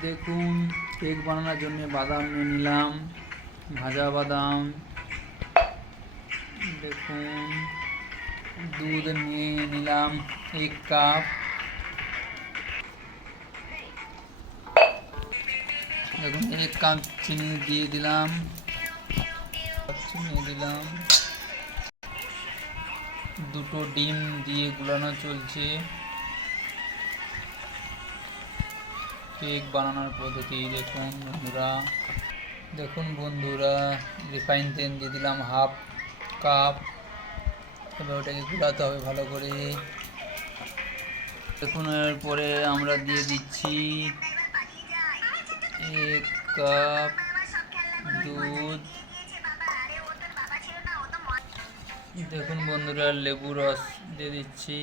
দেখুন, কেক বানানোর জন্য বাদাম নিয়ে নিলাম, ভাজা বাদাম। দেখুন, দুধ নিয়ে নিলাম 1 কাপ। দেখুন 1 কাপ চিনি দিয়ে দিলাম, দুটো ডিম দিয়ে গুলানো চলছে। কেক বানানোর পদ্ধতি দেখুন বন্ধুরা, রিফাইন তেল দিয়ে দিলাম 1/2 কাপ। এবার ওটাকে গুলাতে হবে ভালো করে। দেখুন এরপরে আমরা দিয়ে দিচ্ছি 1 কাপ দুধ। দেখুন বন্ধুরা, লেবু রস দিয়ে দিচ্ছি।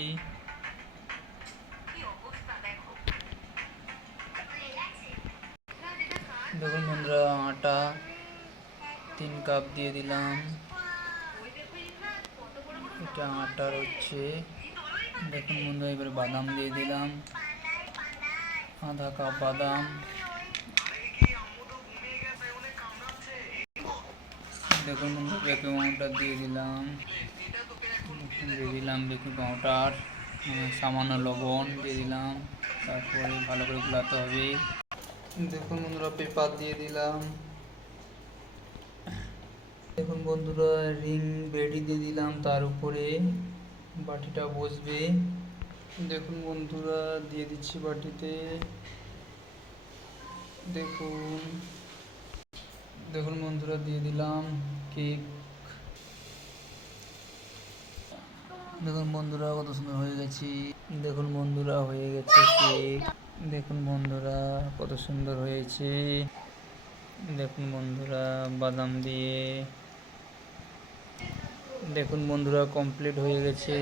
দেখুন বন্ধুরা, আটা 3 কাপ দিয়ে দিলাম, এটা আটার হচ্ছে। দেখুন বন্ধুরা, এবারে বাদাম দিয়ে দিলাম, 1/2 কাপ বাদাম। দেখুন বন্ধুরা, বেকিং পাউডার দিয়ে দিলাম, বেকিং পাউডার, সামান্য লবণ দিয়ে দিলাম। তারপরে ভালো করে গুলাতে হবে। দেখুন বন্ধুরা, পেপার দিয়ে দিলাম। দেখুন বন্ধুরা, রিং বেড়ি দিয়ে দিলাম, তার উপরে বাটিটা বসবে। দেখুন বন্ধুরা, দিয়ে দিচ্ছি বাটিতে। দেখুন বন্ধুরা, দিয়ে দিলাম কেক। দেখুন বন্ধুরা, কত সুন্দর হয়ে গেছে। দেখুন বন্ধুরা, হয়ে গেছে কেক। দেখুন বন্ধুরা, কত সুন্দর হয়েছে। দেখুন বন্ধুরা, বাদাম দিয়ে। দেখুন বন্ধুরা, কমপ্লিট হয়ে গেছে।